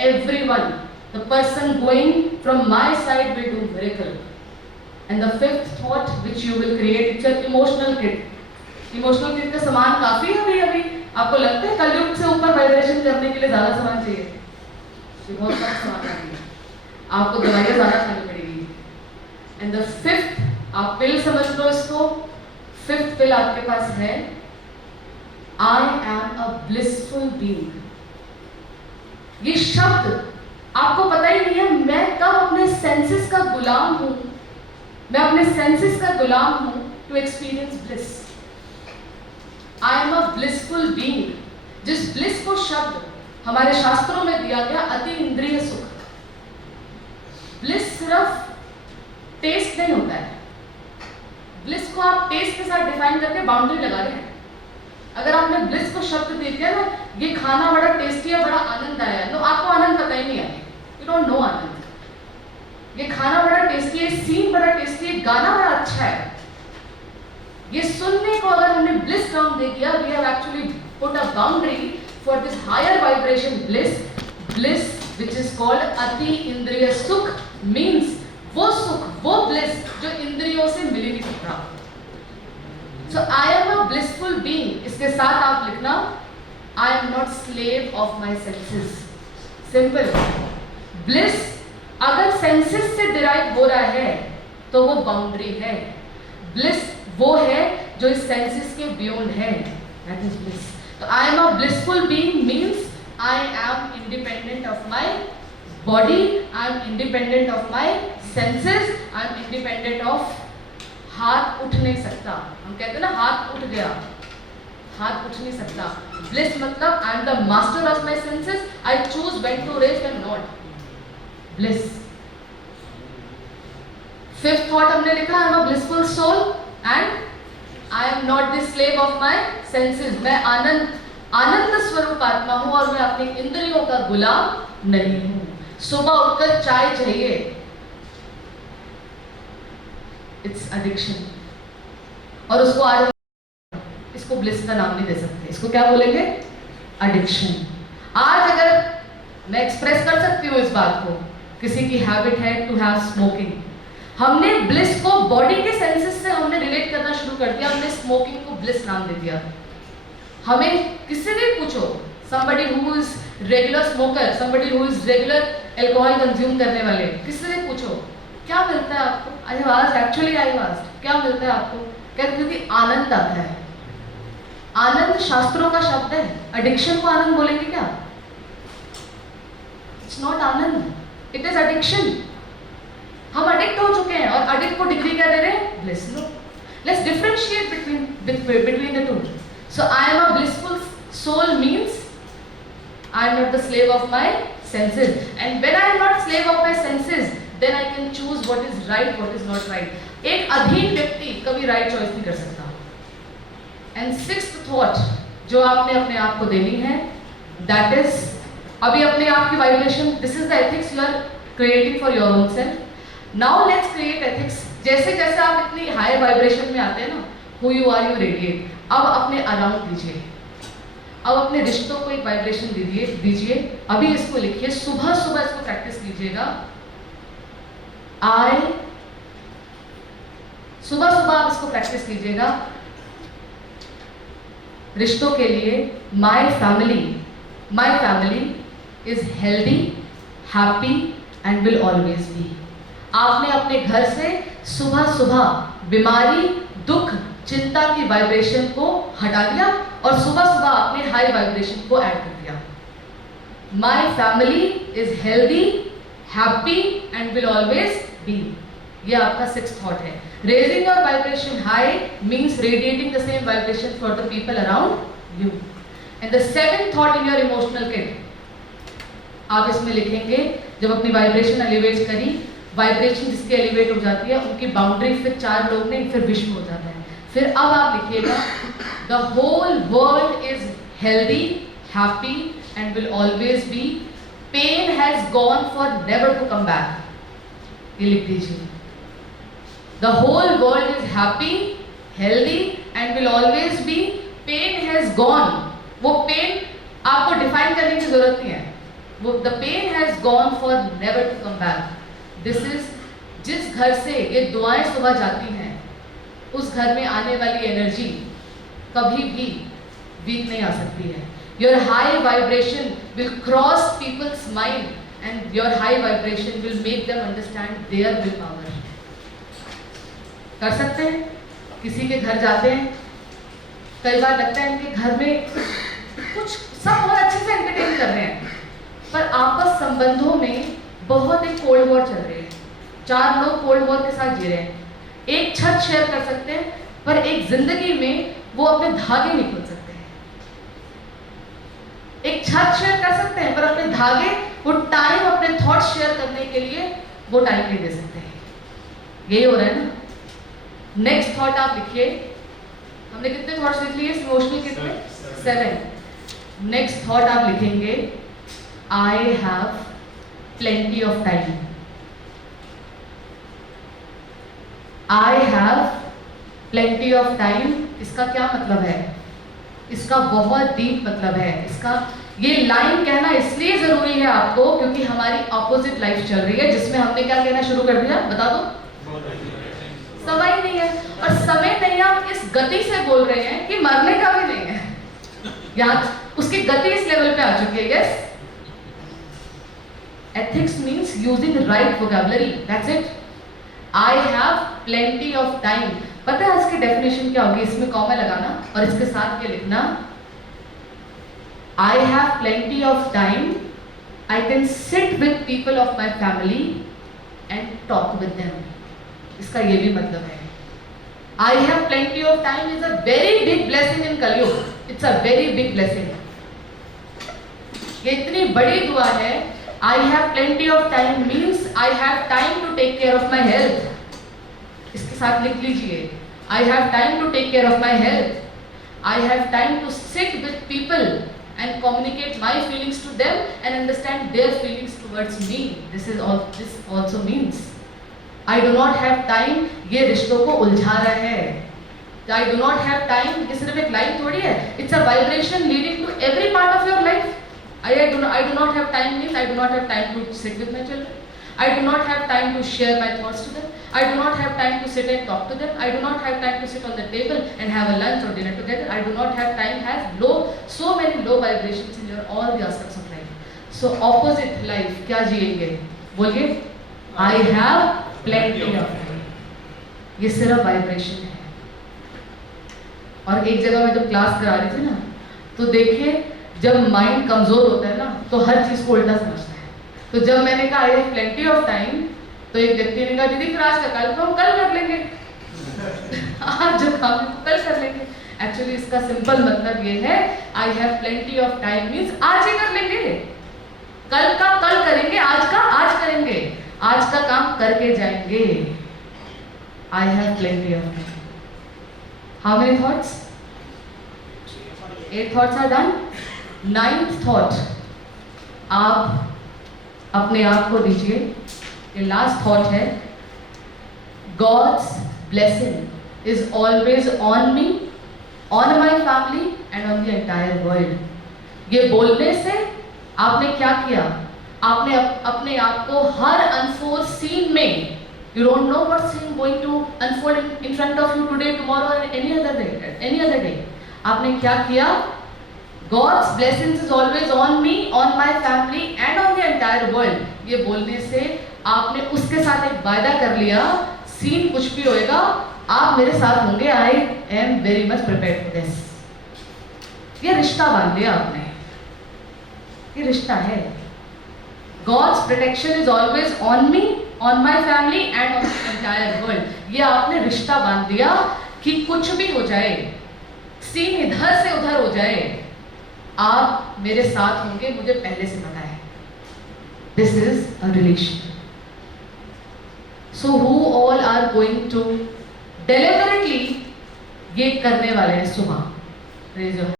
everyone. The person going from my side will do miracle. And the fifth thought which you will create, it's your emotional kit. Emotional kit का सामान काफी है अभी आपको लगता है कलयुग से ऊपर वाइब्रेशन करने के लिए ज्यादा सामान चाहिए? बहुत कम सामान चाहिए, आपको दवाइयाँ ज्यादा खानी पड़ेगी। एंड द फिफ्थ, आप पिल समझ लो इसको, फिफ्थ पिल आपके पास है, आई एम अ ब्लिसफुल बीइंग। ये शब्द आपको पता ही नहीं है मैं कब अपने सेंसेस का गुलाम हूं, मैं अपने सेंसेस का गुलाम हूं to experience bliss. I am a blissful being. जिस ब्लिस को शब्द हमारे शास्त्रों में दिया गया अति इंद्रिय सुख। ब्लिस सिर्फ टेस्ट नहीं होता है, ब्लिस को आप टेस्ट के साथ डिफाइन करके बाउंड्री लगा रहे हैं। अगर आपने ब्लिस को शब्द दे दिया ना, ये खाना बड़ा टेस्टी है, बड़ा आनंद आया, नो आपको आनंद पता ही नहीं है, यू डोंट नो आनंद। ये खाना बड़ा टेस्टी है, सीन बड़ा टेस्टी है, गाना बड़ा अच्छा है, ये सुनने को अगर हमने ब्लिस टर्म दे दिया, we have actually put a boundary for this higher vibration bliss. Bliss which is called अति इंद्रिय सुख means वो सुख, वो ब्लिस जो इंद्रियों से मिल ही नहीं सकता। So I am a blissful being। इसके साथ आप लिखना I am not slave of my senses। Simple. Bliss अगर सेंसेस से डिराइव हो रहा है तो वो बाउंड्री है। ब्लिस वो है जो इस सेंसेस के बियॉन्ड है, दैट इज ब्लिस। तो I am a blissful being means I am independent of my body, I am independent of my senses, I am independent of हाथ उठ नहीं सकता। हम कहते हैं ना हाथ उठ गया, हाथ उठ नहीं सकता। ब्लिस मतलब I am the master of my senses, I choose when to raise when not. Bliss. Fifth thought हमने लिखा I am a blissful soul and I am not the slave of my senses. मैं आनंद स्वरूप आत्मा हूं और मैं अपनी इंद्रियों का गुलाम नहीं हूं। सुबह उठकर चाय चाहिए, इट्स एडिक्शन। और उसको आज इसको ब्लिस का नाम नहीं दे सकते, इसको क्या बोलेंगे? एडिक्शन। आज अगर मैं एक्सप्रेस कर सकती हूँ इस बात को, किसी की हैबिट है टू हैव स्मोकिंग, हमने ब्लिस को बॉडी के सेंसेस से हमने रिलेट करना शुरू कर दिया, हमने स्मोकिंग को ब्लिस नाम दे दिया। हमें किसी भी पूछो, somebody who is regular smoker, somebody who is regular alcohol consume करने वाले, किसी से पूछो क्या मिलता है आपको? I was actually I was क्या मिलता है आपको? कहते कि आनंद आता है। आनंद शास्त्रों का शब्द है, एडिक्शन को आनंद बोलेंगे क्या? It's not Anand, it is addiction. हम एडिक्ट हो चुके हैं और एडिक्ट को डिग्री क्या दे रहे हैं? Bliss. No, let's differentiate between the two. So I am a blissful soul means I am not the slave of my senses, and when I am not slave of my senses, then I can choose what is right, what is not right. एक अधीन व्यक्ति कभी right choice नहीं कर सकता। And sixth thought जो आपने अपने आप को देनी है, दैट इज अभी अपने आप की vibration, this is the ethics you are creating for your own self. Now let's create ethics. जैसे जैसे आप इतनी हायर वाइब्रेशन में आते हैं ना, who you are you radiate. अब अपने अराउंड दीजिए, अब अपने रिश्तों को एक वाइब्रेशन दीजिए। अभी इसको लिखिए, सुबह सुबह इसको प्रैक्टिस कीजिएगा। सुबह सुबह आप इसको प्रैक्टिस कीजिएगा रिश्तों के लिए। My family is healthy, happy and will always B. आपने अपने घर से सुबह सुबह बीमारी, दुख, चिंता की वाइब्रेशन को हटा दिया और सुबह सुबह आपने हाई वाइब्रेशन को ऐड कर दिया। My family is healthy, happy and will always B. ये आपका सिक्स्थ थॉट है। Raising your vibration high means radiating the same vibration for the people around you. And the seventh thought in your emotional kit, आप इसमें लिखेंगे जब अपनी vibration elevate करी, vibration जिसकी एलिवेट हो जाती है उनकी बाउंड्री फिर 4 लोग नहीं, फिर विश्व हो जाता है। फिर अब आप लिखिएगा the whole world is healthy, happy and will always be. Pain has gone for never to come back. ये लिख दीजिए, the whole world is happy, healthy and will always be. Pain has gone. वो pain आपको define करने की जरूरत नहीं है, वो the pain has gone for never to come back. This is, जिस घर से ये दुआएं सुबह जाती हैं उस घर में आने वाली एनर्जी कभी भी वीक नहीं आ सकती है. Your high vibration will cross people's mind and your high vibration will make them understand their will power. कर सकते हैं, किसी के घर जाते हैं, कई बार लगता है इनके घर में कुछ सब बहुत अच्छे से एंटरटेन कर रहे हैं, पर आपस संबंधों में बहुत एक कोल्ड वॉर चल रही है. 4 लोग कोल्ड वॉर के साथ जी रहे हैं. एक छत शेयर कर सकते हैं, पर एक जिंदगी में वो अपने धागे नहीं खोल सकते हैं. एक छत शेयर कर सकते हैं, पर अपने धागे, वो टाइम, अपने थॉट्स शेयर करने के लिए वो टाइम नहीं दे सकते हैं. यही हो रहा है ना. नेक्स्ट थॉट आप लिखिए. हमने कितने थॉट्स लिख लिए इमोशनल? कितने? 7. नेक्स्ट थॉट आप लिखेंगे, आई have plenty of time. I have plenty of time. इसका क्या मतलब है? इसका बहुत डीप मतलब है. इसका ये लाइन कहना इसलिए जरूरी है आपको क्योंकि हमारी ऑपोजिट लाइफ चल रही है जिसमें हमने क्या कहना शुरू कर दिया, बता दो? समय नहीं है. और समय नहीं, आप इस गति से बोल रहे हैं कि मरने का भी नहीं है. याद, उसकी गति इस लेवल पे आ चुकी है. Yes, ethics means using the right vocabulary. That's it. I have plenty of time. पता है इसकी डेफिनेशन क्या होगी? इसमें कॉमा लगाना और इसके साथ क्या लिखना, I have plenty of time. I can sit with people of my family and talk with them. इसका ये भी मतलब है. I have plenty of time is a very big blessing in Kaliyug. It's a very big blessing. ये इतनी बड़ी दुआ है. I have plenty of time means I have time to take care of my health. इसके साथ लिख लीजिए, I have time to take care of my health. I have time to sit with people and communicate my feelings to them and understand their feelings towards me. This also means I do not have time. ये रिश्तों को उलझा रहा है. I do not have time ये सिर्फ एक line थोड़ी है. It's a vibration leading to every part of your life. I do not have time means I do not have time to sit with my children. I do not have time to share my thoughts to them. I do not have time to sit and talk to them. I do not have time to sit on the table and have a lunch or dinner together. I do not have time. Has so many low vibrations in your all the aspects of life. So opposite life क्या जिएंगे? बोलिए, I have plenty of time. ये सिर्फ vibration है. और एक जगह मैं जब क्लास करा रही थी ना, तो देखिए जब माइंड कमजोर होता है ना तो हर चीज को उल्टा समझता है. तो जब मैंने कहा आई हैव प्लेंटी ऑफ टाइम, तो एक व्यक्ति ने कहा दीदी फिर आज का कल को हम कल कर लेंगे. आज जो काम है कल कर लेंगे. एक्चुअली इसका सिंपल मतलब ये है, आई have plenty of time means आज ही कर लेंगे. कल का कल करेंगे, आज का आज करेंगे, आज का काम करके जाएंगे. I have plenty of time. How many thoughts? 8 thoughts are done. 9th thought आप अपने आप को दीजिए. ये लास्ट थॉट है, God's blessing is always on me, on my family and on the entire world. ये बोलने से आपने क्या किया? आपने अपने आप को हर अनफोर्सीन में, you don't know what scene going to unfold in front of you today, tomorrow or any other day. आपने क्या किया? God's blessings is always on me, on my family and on the entire world. ये बोलने से आपने उसके साथ एक वायदा कर लिया, सीन कुछ भी होएगा आप मेरे साथ होंगे. I am very much prepared for this. ये रिश्ता बांध लिया आपने. ये रिश्ता है. God's protection is always on me, on my family and on the entire world. ये आपने रिश्ता बांध दिया कि कुछ भी हो जाए, सीन इधर से उधर हो जाए, आप मेरे साथ होंगे, मुझे पहले से पता है. This is a relation. So who all are going to deliberately ये करने वाले हैं सुबह?